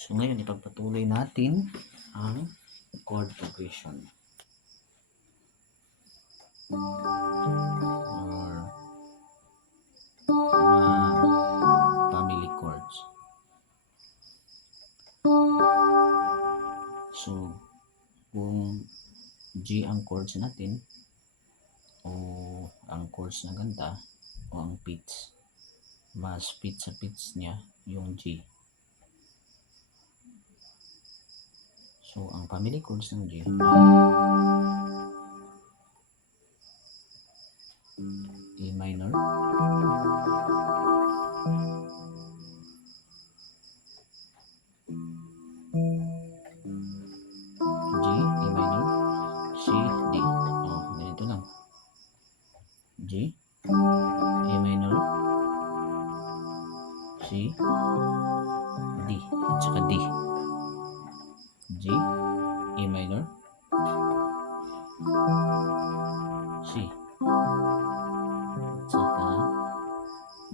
So ngayon, ipagpatuloy natin ang chord progression or family chords. So, kung G ang chords natin o ang chords ng kanta o ang pitch, mas pitch sa pitch niya yung G. So, ang family chords ng G A minor, G, A minor, C, D. Oh, ganito lang. G, A minor, C, D, at saka D. G, A minor, C, at saka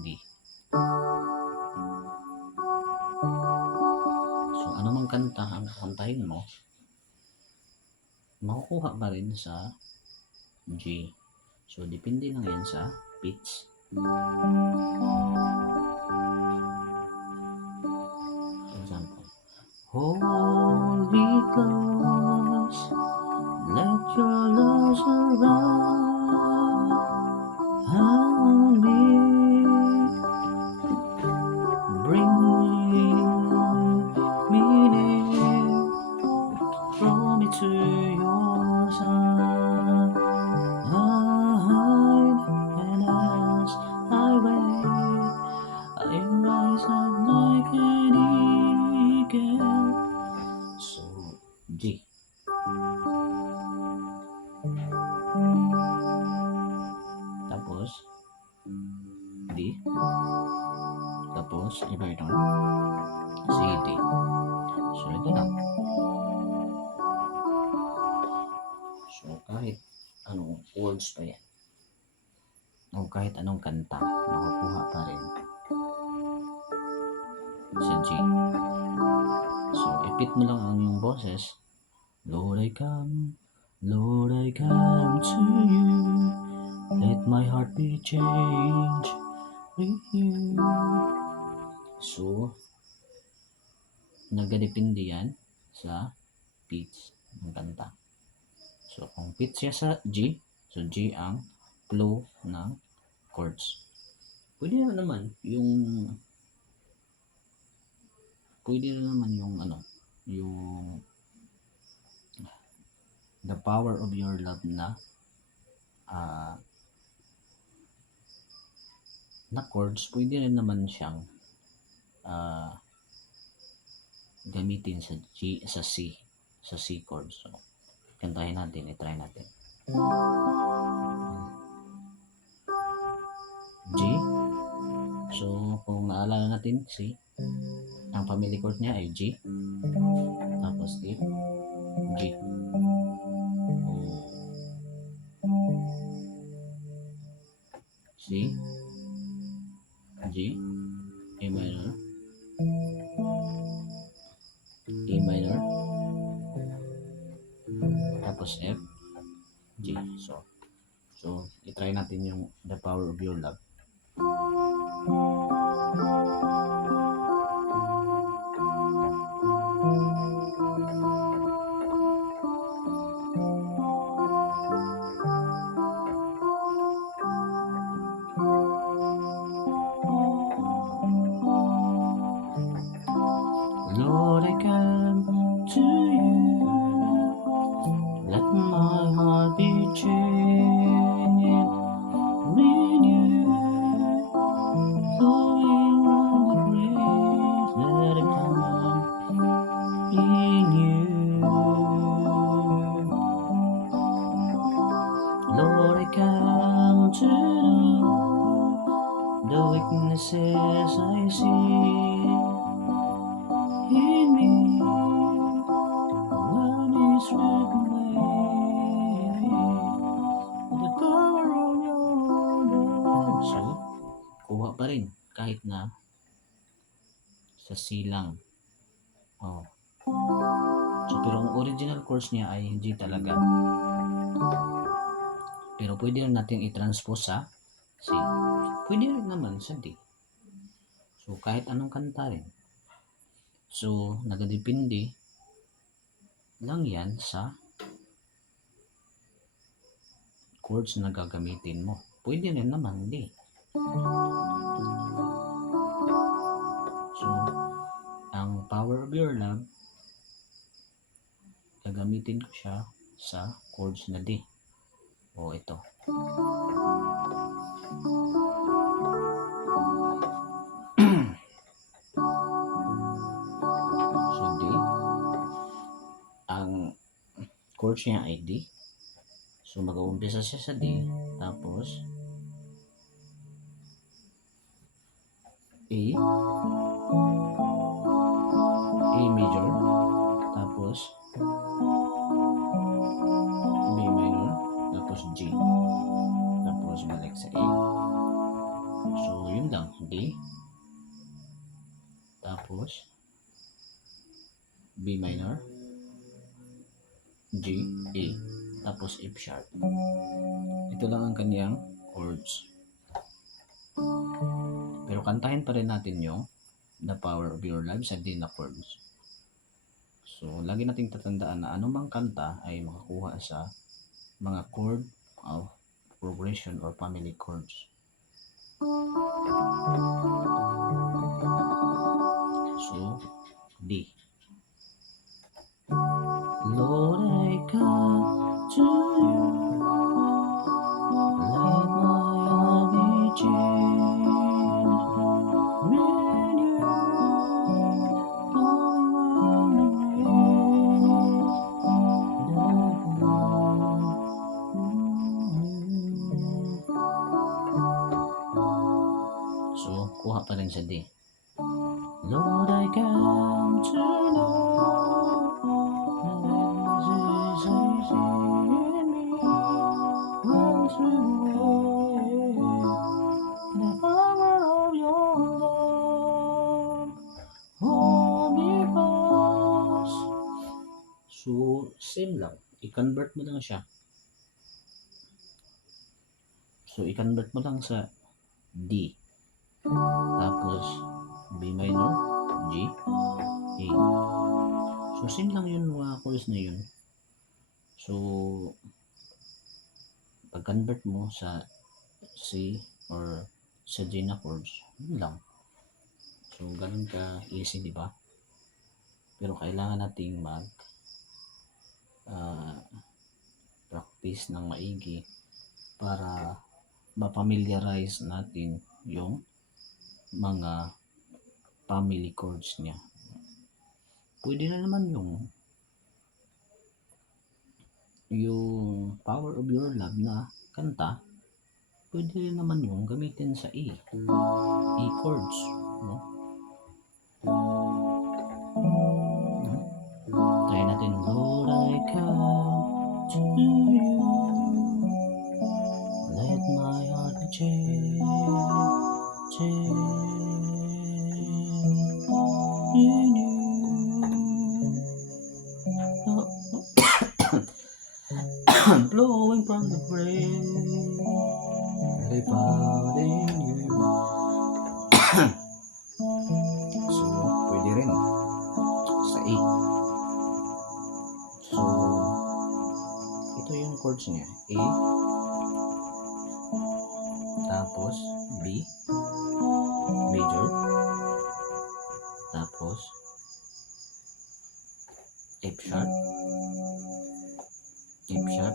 D. So, anumang kanta ang kakantahin mo, makukuha pa rin sa G. So, depende lang yan sa pitch. For example, Holy Ghost, let your love surround me, bring me near, draw me to your side, and as I wait, I rise up like an eagle. So, G. Tapos, D. Tapos, iba ito. C, D. So, ito lang. So, kahit anong chords pa yan, o kahit anong kanta, makukuha pa rin sa G. So, ipit mo lang ang iyong boses. Lord, I come to you. Let my heart be changed with you. So, nagdepende yan sa pitch ng kanta. So, kung pitch siya sa G, so G ang flow ng chords. Pwede na naman yung The Power of Your Love na chords, pwede rin naman siyang gamitin sa G, sa C chords. So, kantahin natin, i-try natin. G. So, kung naalala natin, C, ang family chord niya ay G. Tapos F, G. C, G, A minor, A minor, tapos F, G. So i-try natin yung The Power of Your Love. Lord, I come to you. Let my heart be changed, renewed, flowing on the grace that I found in you. Lord, I come to know the weaknesses I see in me. When it's stripped away, the power of your love. So, kuha pa rin kahit na sa C lang. Oh. So, pero ang original chords niya ay G talaga. Pero pwede rin natin i-transpose sa C. Pwede rin naman sa D. So, kahit anong kanta rin. So, nagadepende lang yan sa chords na gagamitin mo. Pwede rin naman D. So, ang Power of Your Love, gagamitin ko siya sa chords na D. O, ito. So, D. Ang chords niya ay D. So, mag-uumpisa siya sa D. Tapos, A. A major. Tapos, B minor. Tapos, G. Tapos, balik sa A. So, yun lang. D. Tapos, B minor. G. A. Tapos, F sharp. Ito lang ang kanyang chords. Pero kantahin pa rin natin yung The Power of Your Love sa D na chords. So, lagi nating tatandaan na anumang kanta ay makakuha sa mga chord of progression or family chords. So, D. Lord, I come to you. Let my heart be changed. Renew So, kuha pa rin sa D. Lord, I come to know that this is in me. Runs away the power of your love. All because. So, same lang. I-convert mo lang siya. So, i-convert mo lang sa D. Tapos, B minor, G, A. So, same lang yun mga chords na yun. So, pag-convert mo sa C or sa G na chords, yun lang. So, ganun ka easy, di ba? Pero kailangan nating mag practice ng maigi para ma-familiarize natin yung mga family chords niya. Pwede na naman yung Power of Your Love na kanta, pwede rin naman yung gamitin sa E chords, no? Try natin, Lord, I come to you. Let my heart be changed in you. Blowing from the grave, I found in you. So, pwede rin sa A. So, ito yung chords niya. A, tapos B, major, tapos F sharp,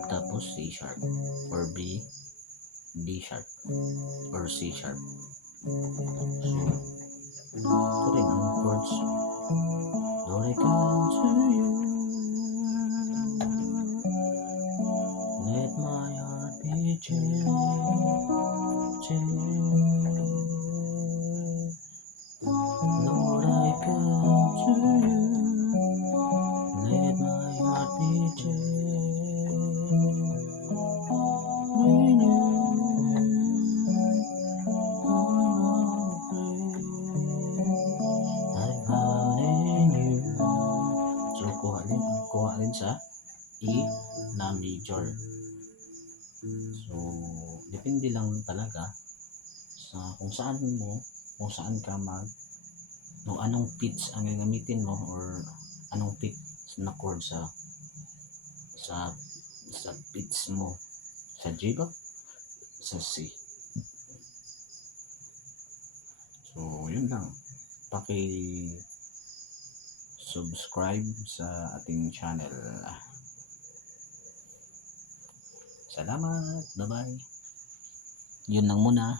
tapos C sharp, or B, D sharp, or C sharp. So, ito rin ang chords. Lord, I come to you. Let my heart be changed. Lord, I come to you. Let my heart be changed. Renew all of grace. I tugma rin sa E na major. So, depende lang talaga sa kung saan ka no anong pitch ang gagamitin mo or anong pitch na chord sa sa pitch mo. Sa G ba? Sa C. So, yun lang. Subscribe sa ating channel. Salamat. Bye-bye. Yun lang muna.